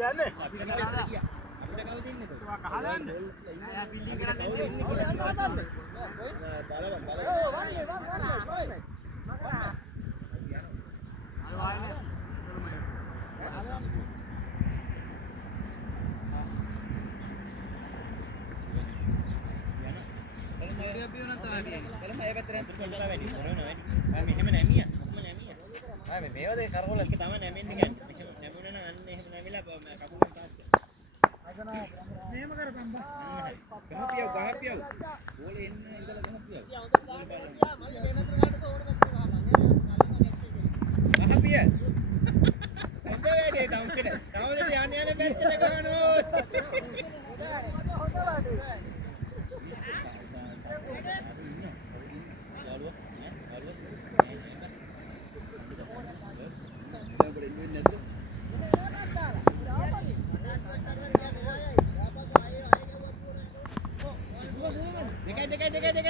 යන්නේ? අපිට කවුද ඉන්නේ? තුවා කහලා යන්නේ. අය ෆීල්ඩින් කරන්න එන්නේ. ඔව් යන්න හදන්නේ. වන්නේ. මකරා. අය වායනේ. මෝඩිය පියුණා තමයි තියෙන්නේ. බලන්න ඒ පැත්තට යන්න කරලා වැඩි. කරනවා වැඩි. මම මෙහෙම නැමියා. කොහොම නැමියා. ආ මේව දෙක කරවල එක තමයි නැමෙන්නේ කියන්නේ. මෙහෙම නැමුණා නම් අන්න එහෙම නැමිලා කකුලෙන් පාස් කරනවා. මෙහෙම කරපන් බා. ගහපියව ගහපියව. බෝලේ එන්න ඉඳලා ගහපියව. මල්ලි මේ මැදට ගහන්න ඕන පැත්තට ගහපන්. ගහපිය. හොඳ වැඩේ තමුතේ. තමුතේ යන්නේ පැත්තට ගහනෝ. හොඳ වැඩේ.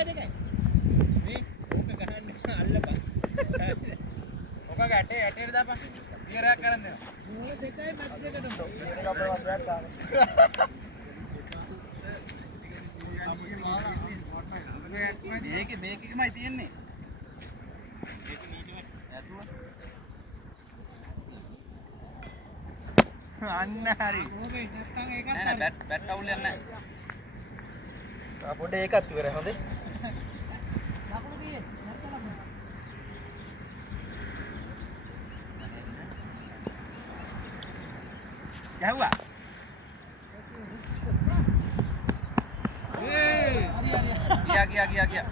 දෙකයි. මේ ඕක ගහන්න අල්ලපන්. ඕක ඇටේට දාපන්. පියරයක් කරන් දෙනවා. මොන දෙකයි මැච් දෙකටම. ඒක අපේ වශයෙන් තාම. මේකෙමයි තියෙන්නේ. මේක මීටමයි. ඇතුව. අන්න හරි. ඕකේ නැත්තම් ඒකත් නෑ බැට් අවුල් යන්නේ නෑ. පොඩ්ඩ ඒකත් ඉවරයි හොඳේ. ලකුණු කීයේ? නැත්තම් ලකුණු. ගැහුවා. ගියා.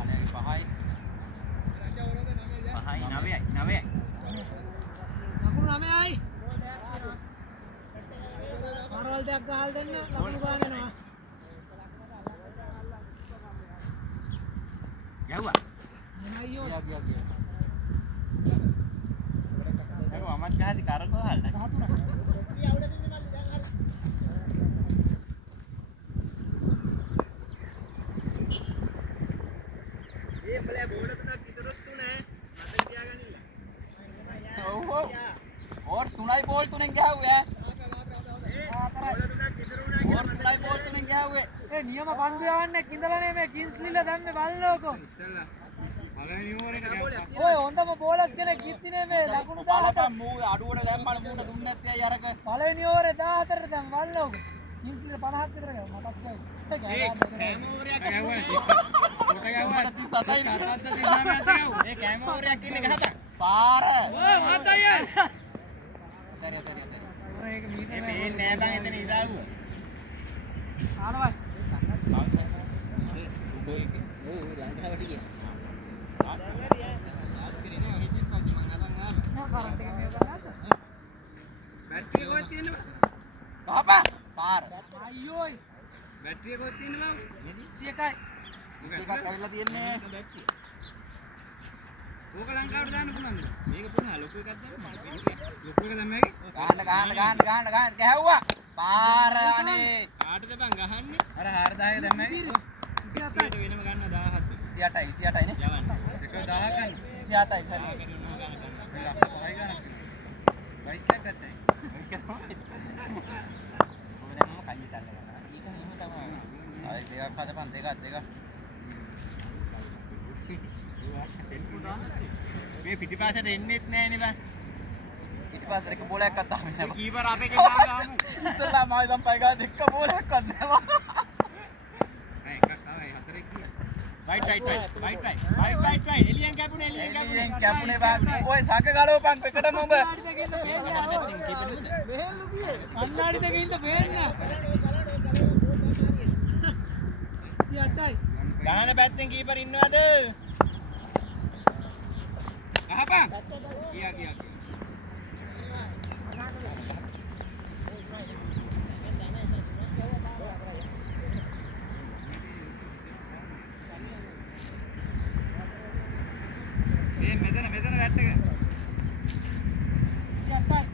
අනේ 5යි. 9යි. ලකුණු 9යි. මාරවල් දෙයක් ගහලා දෙන්න ලකුණු ගන්න යනවා. ගැහුවා. අයියෝ. ගියා. ඒක මමත් ගහදි කරකවහල්ලා. 13. ඒ බල බෝල තුනක් විතරක් තුනේ මතක තියාගන්න. ඔව්. ඕර් 3යි බෝල් 3ෙන් ගහුවේ ඈ. Or 3යි ball 3ෙන් ගහුවේ. ඒ නියම පන්දු යවන්නේ කිඳලා නෙමෙයි කින්ස්ලිලා දැම්මේ බලනකො. ඉස්සෙල්ලා පළවෙනි ඕවරේට ගහුවා. ඔය හොඳම බෝලර්ස් කෙනෙක් කිත්ති නෙමෙයි ලකුණු 17. බලපන් මූ අඩුවට දැම්මම මූට දුන්නේ නැත්තේ අය අරක. පළවෙනි ඕවරේ 14ට දැන් බලනකො. කින්ස්ලිලා 50ක් විතර ගහුවා මටත් ගහුවා. ඒ කෑම ඕවරයක් ගහුවා. කොට ගහුවා 37යි 39ත් ගහුවා. ඒ කෑම ඕවරයක් ඉන්නේ ගහපන්. පාර. ඕ මාතයි. ඒක මීටර ඒ පේන්නේ නෑ බං එතන ඉරාවුව. ආනවයි. ඕ ලංකාවට ගියා. නෑ කරන්ට් එක මේක ගන්නද? බැටරිය කොහෙද තියෙන්නේ බං? කහපන්. පාර. අයියෝයි. බැටරිය කොහෙද තියෙන්නේ බං? 101යි. එකක් අවිල්ලා තියෙන්නේ. බැටරිය. ඕක ලංකාවට දාන්න පුළුවන්ද? මේක පුනා ලොකු එකක් දැම්මා. ලොකු එක දැම්මේ? ගහන්න ගැහුවා. පාර අනේ. කාටද බං ගහන්නේ? අර 4000 දැම්මේ? 27ට වෙනම ගන්න 17. 28යි නේ? යවන්න. එක 1000 ගන්න. 27යි හරි. බයික් එකක් ගත්තයි. බයික් එක තමයි. ඔබ දැන් මොකක්ද කල්ලි තල්ල ගන්නවා. ඒක හිම තමයි. ආයි දෙකක් හදපන් දෙකක්. මේ පිටිපස්සට එන්නෙත් නෑනේ බං. පිටිපස්සට එක බෝලයක් අත්තාම නෑ. කීපර් අපේ ගෙන් ගාමු. ඉස්සෙල්ලා මම දැන් පයි ගාද එක බෝලයක්වත් නෑ. නෑ එකක් ආවයි හතරෙක් ගියා. රයිට්. එලියෙන් කැපුණේ බං. ඔය සක ගලවපන් එකටම ඔබ. මෙහෙල්ලු ගියේ. කන්නාඩි දෙකේ ඉඳ පේන්න. 28යි. ගහන පැත්තෙන් කීපර් ඉන්නවද? අහපන්. ගියා. මේ මෙතන වැට් එක. 28යි.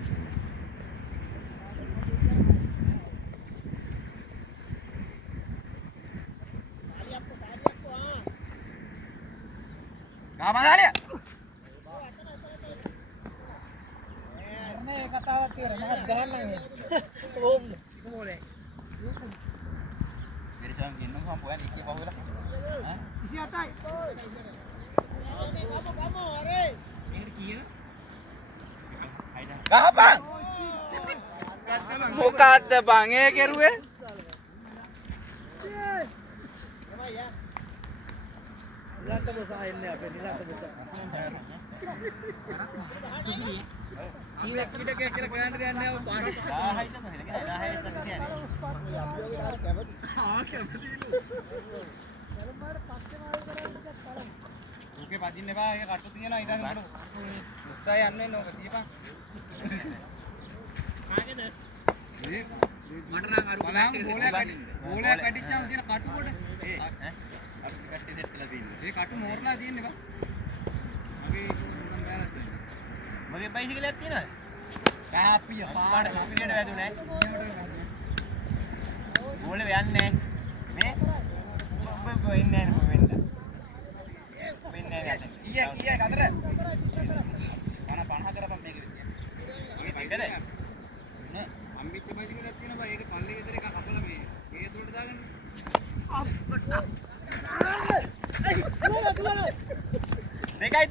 ගාමදාලිය. මේ කතාවක් තියෙනවා. මම ගහන්නම් ඒක. ඕම්. මොලේ. මෙරිසම් ගෙන්නු මම පොයන් ඉක්කේ පහුවෙලා. ඈ 28යි. ගහපන්. මොකද්ද බං ඒ කෙරුවේ? නිලන්ත බොසා එන්නේ අපේ නිලන්ත බොසා. කීයක් කියලා ගණන් දෙන්නේ ආව පාට 1000යි තමයි 1000යි තමයි කියන්නේ. ඕකේ පදින්න එපා ඒක කට්ටු තියෙනවා ඊට පස්සේ උත්සාහය යන්නේ නෝක තියපන්. කාගේද? මට නම් අර බෝලයක් කැටිච්චාම තියෙන කටු කොට ඒ අර කට්ටි සෙට් කරලා තියෙන්නේ. ඒ කටු මෝරලා තියෙන්නේ බා. මගේ මම බෑලක් දෙන්න. මගේ බයිසිකලයක් තියෙනවද? කාපිය පාඩ කම්පිනියට වැදුනේ. බෝලේ යන්නේ මේ ඔබ වෙන්නේ නැහැ වෙන්න. වෙන්නේ නැහැ. කීයක් අතර? 50 කරපම් මේක විදියට. මේ පිටද? නේ අම්බිච්ච බයිසිකලයක් තියෙනවා බා ඒක පල්ලේ ගෙදර එක කපලා මේ ඇතුළට දාගන්න. දෙකයි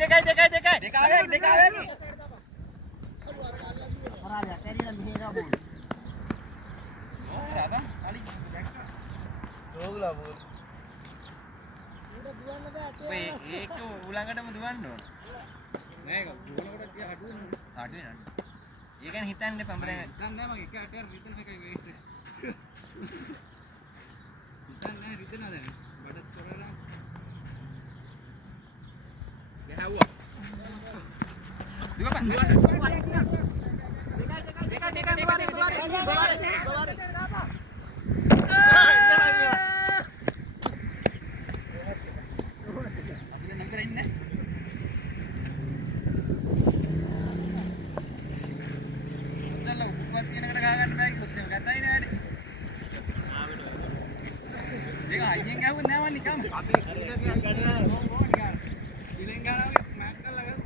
හරහා යටේරියන් මෙහෙ ගමු. ආවා අලි දැක්කා. ඕගලා බෝල්. ඔය ඒක උලංගටම දුවන්න ඕන. නෑ ඒක දුවනකොට කිය හඩු වෙනවා. හඩු වෙනවා. ඒ කියන්නේ හිතන්න එපා මම දැන් හිතන්නේ නෑ මගේ එක අටයක් රිදෙන එකයි වේස්ට්. හිතන්නේ නෑ රිදෙනවා දැන්. බඩත් කරලා ගැහුවා. දුවපන් දුවන්න. දෙකයි දුවාරේ. අදින නගර ඉන්නේ. දැන් උපත් තියෙනකට ගහ ගන්න බෑ කිව්වොත් එහෙම ගතයි නෑනේ. දෙක අයියෙන් ගහුවොත් නෑ මන් නිකම්. අපි හරියට ගන්නවා. ඕ නිකන්. චිලෙන් ගන්නවා වගේ මෑක් කරලා ගහුවා.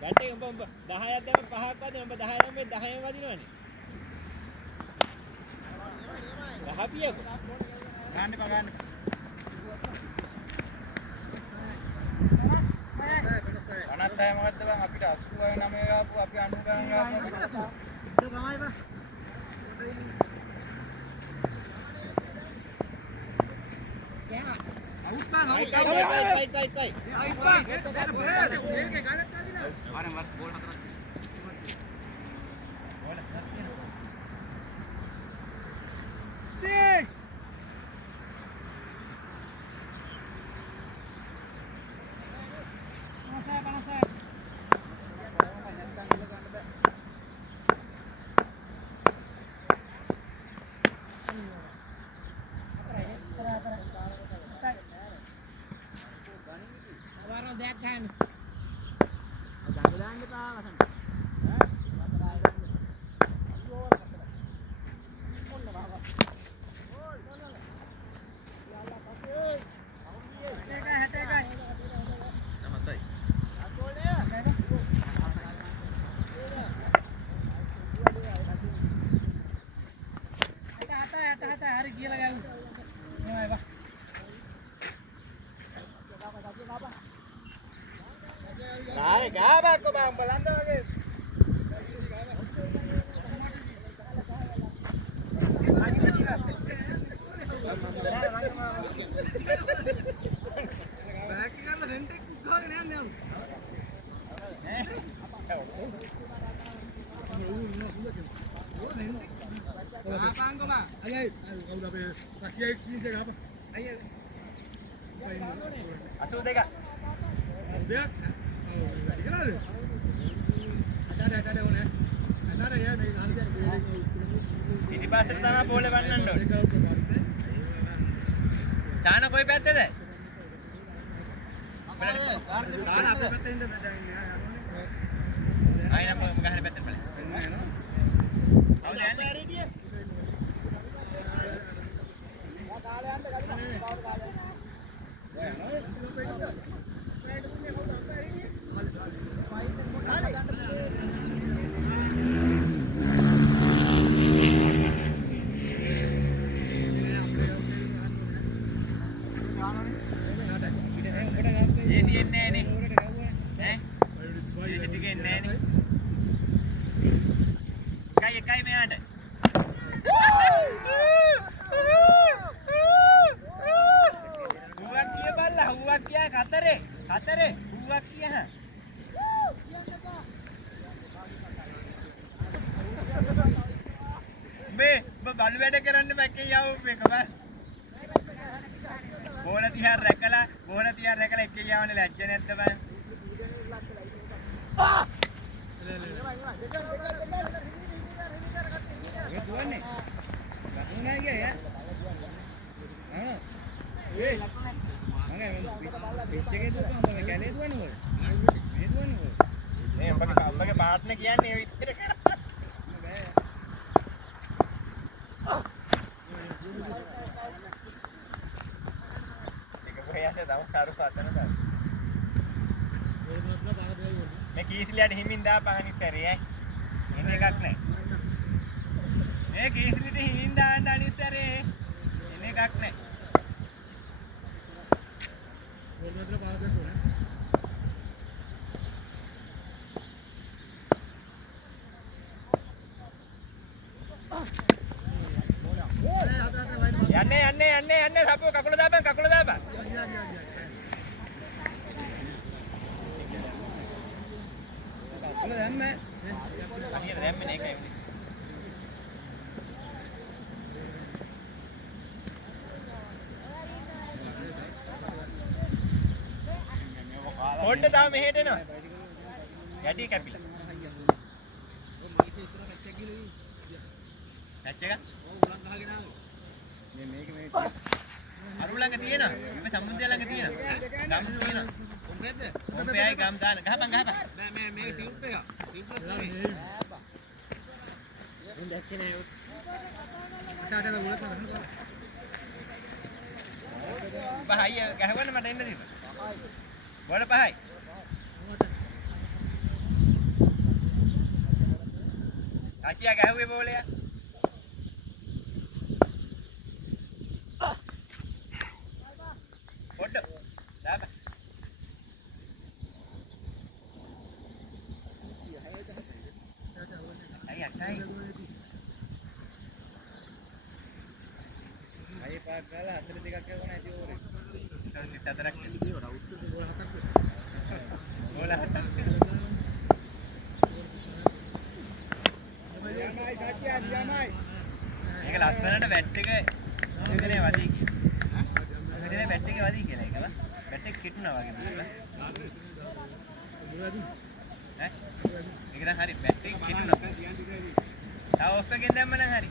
ගැටේ උඹ 10ක් දැම්ම 5ක් වදින උඹ 10 නම් මේ 10ම වදිනවනේ. ගහපියකෝ. ගන්න එපා ගන්න. අනත්තය මොකද්ද බං අපිට 89 ආපු අපි 90 ගණන් ගන්නවා. ඉන්න ගමයි බා. අවුට් බං right. අර මර බෝල් හතරක්. සී. පනසයි. හරි කියලා ගෑවු. එහෙමයි බා. කාලේ ගාබක්කෝ බං බලන්න වගේ. බෑක් කරලා දෙන්ටෙක් උග්ගාගෙන යන්නේ අලු. ආපංගෝ බං. අයයි කවුද අපේ රෂියායි ටීම් එක අප අයියෝ. 82. දෙයක් ඔව් ඉගෙනද අදාට ඕනේ අදාට යා මේ ගහන්නේ පිටිපස්සට තමයි බෝලේ වන්නන්න ඕනේ. චාන කොයි පැත්තේද? ගාන අපේ පැත්තේ ඉන්න දැන් ආයෙ නම් ගහන පැත්තට බලන්න. එන්න යනවා. කවුද යන්නේ? ඒ තියන්නේ නෑනේ. ඈ? ඒ ටික එන්නේ නෑනේ. එකයි මෙයාට. හුවක් කිය බල්ලා හුවක් කියා කතරේ හුවක් කියා. මේ බලු වැඩ කරන්න බැක්කේ යවුම් එක බං. බෝල තියා රැකලා එකේ යවන්නේ ලැජ්ජ නැද්ද බං? ඔය දුවන්නේ. ගහුණා ගියා ඈ. ඒ මගේ පිච් එකේ දුවපන් මම කැලේ දුවන්නේ ඔය. මේ දුවන්නේ ඔය. මේ උඹගේ පාර්ට්නර් කියන්නේ ඒ විදිහට කරා. බෑ. ඒක කොහෙන්ද තව කරු හතර දාන්න. මේ කීසිලියට හිමින් දාපන් අනිත් සැරේ ඈ. එන්න එකක් නැහැ. මේ කීසිලියට හිමින් දාන්න අනිත් සැරේ. එන්න එකක් නැහැ. යන්නේ සපෝ කකුල දාපන්. කකුල දැම්මේ. අනියට දැම්මේ නේ ඒකයි උනේ. පොඩ්ඩ තව මෙහෙට එනවා. යටි කැපිලා. පැච් එක? මේක අරු ළඟ තියෙනවා. මේ සමුද්‍රය ළඟ තියෙනවා. ගම් තියෙනවා. කොම්බේද? කොම්බේයි ගම් දාන. ගහපන්. මේ ටියුබ් එක. ටියුබ් එක තමයි. උන් දැක්කේ නෑ. තාටද උලක් ගන්න. පහයි ගහවන්න මට එන්න දීපන්. බෝල පහයි. ආසියා ගැහුවේ බෝලය. පොඩ්ඩ. දාපන්. අයි. අය පාක් ගාලා 42ක් යවුණා ඇති ඕරේ. 34ක් ඒවට උත්තර ගෝල හතක්. බෝල හතක්. යමයි සත්‍යයි යමයි. මේක ලස්සනට බැට් එක ඉදිරියේ වදී කියලා. ඉදිරියේ බැට් එකේ වදී කියලා ඒකලා. බැට් එක කිටුනා වගේ නේද? ඈ? ඒක දැන් හරි බැට් එක කිටුනා. තව ඔෆ් එකෙන් දැම්ම නම් හරි.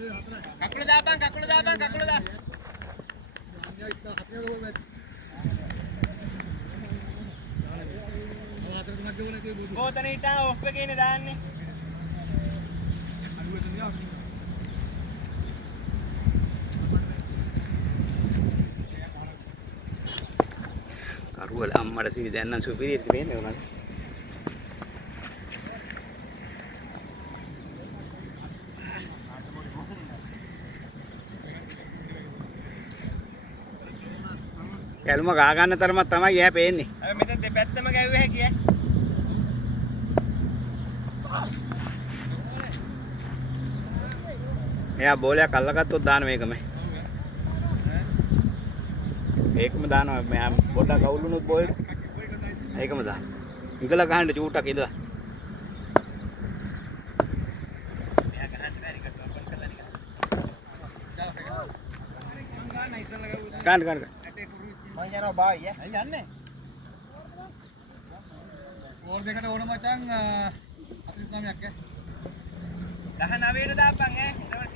කකුල දාපන් කකුල දාපන් කකුල දා. ගෝතන හිටා ඔෆ් එකේනේ දාන්නේ. කරුවල අම්මට සිනි දැන් නම් සුපිරියට වෙන්නේ උනන. කැලුම ගා ගන්න තරමක් තමයි ඈ පේන්නේ. අය මෙතන දෙපැත්තම ගැව්වේ හැකියි. එයා බෝලයක් අල්ලගත්තොත් දාන මේකම. ඒකම දානවා මෙයා පොඩ්ඩක් අවුලුනොත් බෝලෙට. ඒකම දාන්න. ඉඳලා ගහන්න චූටක් ඉඳලා. එයා ගහන්න බැරි කට ඕපන් කරලා නිකන්. ගන්න. මම යනවා බායි ඈ. අය යන්නේ. ඕල් දෙකට ඕන මචං 49ක් ඈ. 19ට දාපන් ඈ.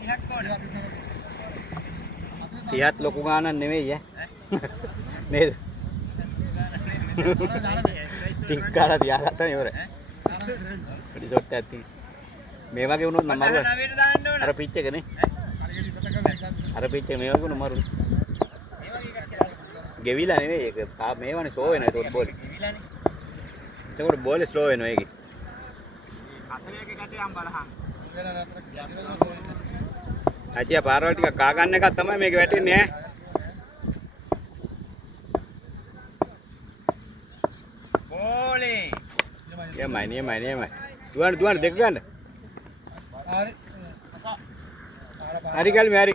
ඒකට 30ක් ඕන. 30ත් ලොකු ගානක් නෙවෙයි ඈ. නේද? ටික් කාලා තියාගත්තා නේ ඉවරයි. පොඩි ෂොට් එකක් තියෙන. මේ වගේ වුණොත් නම් මරුවා. 19ට දාන්න ඕන. අර පිච් එක නේ. අර පිච් එක මේ වගේ වුණොත් මරුවා. ගෙවිලා නෙවෙයි ඒක. මේ වනේ ෂෝ වෙනවා ඒක බෝලේ. කිවිලානේ. එතකොට බෝලේ ස්ලෝ වෙනවා ඒකේ. 41 කටේ යම් බලහන්. අයියා පාරවල් ටික කා ගන්න එකක් තමයි මේක වැටෙන්නේ ඈ. බෝලේ. නියමයි. දුවන්න දෙක ගන්න. හරි. හරි ගල්මේ හරි.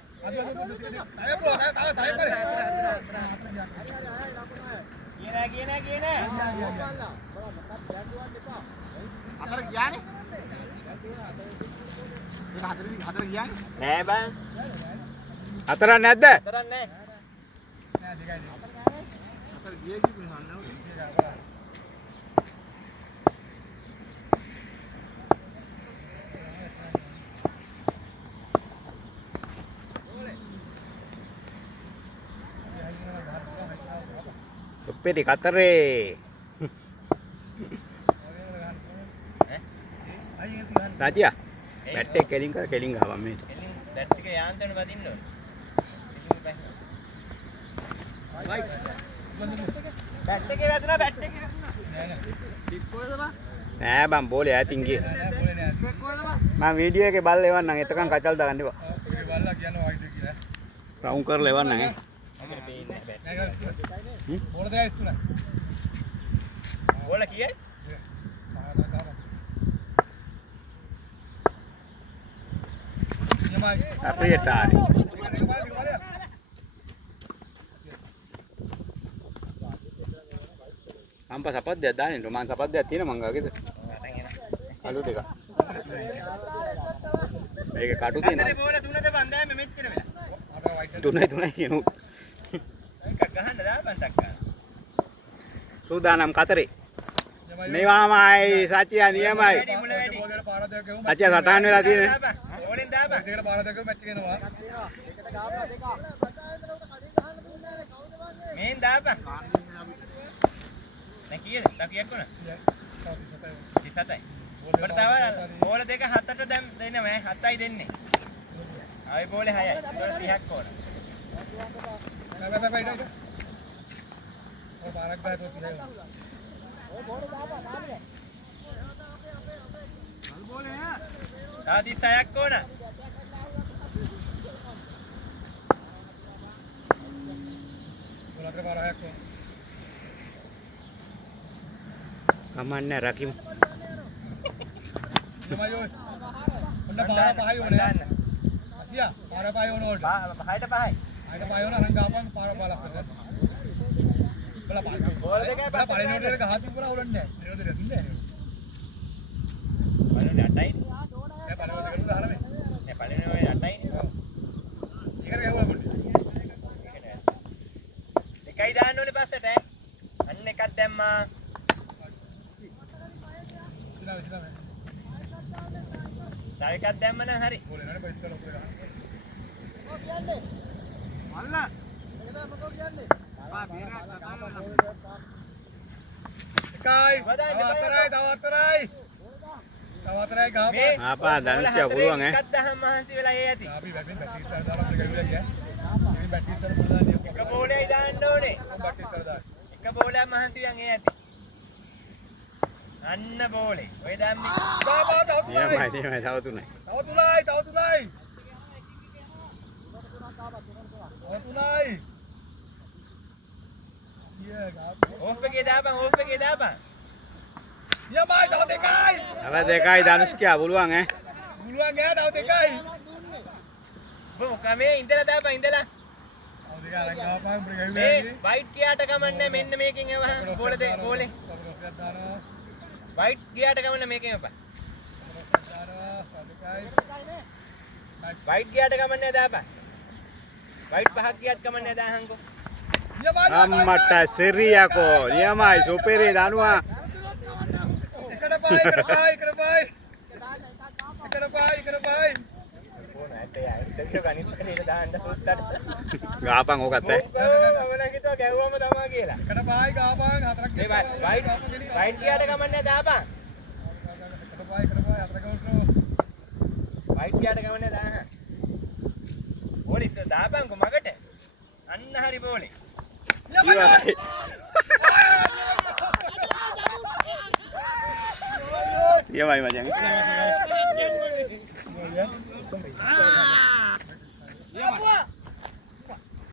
ගියේ නෑ. අතර ගියානේ. ඒක හතර ගියානේ. නෑ බං. හතරක් නැද්ද? හතරක් නෑ. නෑ දෙකයි. හතර ගියේ කිව්වේ නෑ. උප්පේටි කතරේ. රාජියා බැට් එක කෙලින් ගහපන් මේක. බැට් එක යාන්තම වදින්න ඕන. බැට් එකේ වැදුනා බැට් එකේ වැදුනා. ටිප් කොහෙද බා? නෑ බං බෝලේ ඈතින් ගියේ. බෝලේ නෑ. ටිප් කොහෙද බා? මම වීඩියෝ එකේ බලලා එවන්නම් එතකන් කචල් දාගන්න එපා. ඔය බල්ලා කියනවා වයිඩ් කියලා. රවුන්ඩ් කරලා එවන්නම් ඈ. අපිට පේන්නේ බැට්. බෝල දෙකයි තුනයි. බෝල කීයද? අප්‍රියට ආරි. අම්ප සපද්දයක් දාන්නේ නේ. මං සපද්දයක් තියෙනවා මං ගාගෙද. අලු දෙක. මේක කටු හතරේ තියෙනවා. බෝල තුනද බන්දෑම මෙච්චර වෙලා. තුනයි කියනු. එකක් ගහන්න දාපන් ටක්කා. සූදානම් කතරේ. මේවාමයි සත්‍ය නියමයි. මුල වැඩි. බෝලේ පාර දෙකක් ගමු. සත්‍ය සටහන් වෙලා තියෙන්නේ. බෝලෙන් දාපන්. දෙකට පාර දෙකක් මැච් එක එනවා. මේන් දාපන්. දැන් කීයද? තව කීයක් වුණා? 37යි. ඔබට තව බෝල දෙක හතට දැන් දෙන්න මෑ 7යි දෙන්නේ. ආයි බෝලේ 6යි. ඒකට 30ක් ඕන. බයි. ඔය පාරක් බයි පොත් ඉලයි. තව 36ක් ඕන. බෝලතර පාර හයක් ඕන. කමන්නේ රකිමු. එමයි ඔය. ඔන්න පාර පහයි ඕනේ. දාන්න. අසියා පාර පහයි ඕන වලට. 6ට 5යි. අයිට පහයි ඕන අරන් ගාපන් පාර පහලක් කරලා. බල පාර. බෝල දෙකයි බල පළවෙනි උඩට ගහතු පුරා උලන්නේ නැහැ. ඊට දෙන්න නැහැ. පළවෙනි 8යි. ඒ පළවෙනි දෙකට දාලා මේ. නෑ පළවෙනි ඔය 8යි. ඒකට ගහුවා පොඩි. එකයි දාන්න ඕනේ පස්සට ඈ. අන්න එකක් දැම්මා. ඉතින් තව එකක් දැම්ම නම් හරි. බෝලේ නේද බයිස්කල් උඩට ගහන්න. මල්ල. ආ බීරා එකයි තව හතරයි ගහපන් ආපා ධනුෂ්‍ය පුළුවන් ඈ. එකක් දහම් මහන්සි වෙලා ඒ ඇති අපි බැටින් බැටි ඉස්සර දාලා අපිට ගිහුවා ගියා. ඉතින් බැටි ඉස්සර බලලා නියම එක බෝලෙයි දාන්න ඕනේ බැටි ඉස්සර දාන්න. එක බෝලයක් මහන්සි වියන් ඒ ඇති අන්න බෝලේ ඔය දැම්මේ බාබා තව තුනයි. නියමයි තව තුනයි. තව තුනයි. තව තුනයි. ඕෆ් එකේ දාපන් යමයි තව දෙකයි. තව දෙකයි ධනුෂ්‍ය පුළුවන් ඈ. පුළුවන් ඈ තව දෙකයි. බෝ කමේ ඉඳලා දාපන් ඉඳලා තව දෙක අරන් ගහපන් අපිට ගිහුවා මේ ගියේ. වයිට් කියාට කමන්නේ මෙන්න මේකෙන් එවහන් බෝලේ බෝලේ දානවා. වයිට් ගියාට කමන්නේ මේකෙන් එපා දානවා. තව දෙකයි. වයිට් ගියාට කමන්නේ දාපන් වයිට් පහක් ගියත් කමන්නේ දාහන්කෝ යමයි අම්මට සිරියකෝ නියමයි සුපිරි දනුවා. එකට පයි. ඕන ඇත්ත යා ඉතින් ගණිත කරේ දාන්න පුත්තට ගාපන් ඕකත් ඈ. මම හිතුවා ගැහුවම තමා කියලා එකට පයි ගහපන් හතරක් මේ වයිට් ගියාට කමන්නේ දාපන් එකට පයි හතර කවුන්ටර්. වයිට් ගියාට කමන්නේ දාහන් බෝලේ දාපන්කෝ මගට අන්න හරි බෝලේ ඉවරයි. නියමයි මචං. අපුවා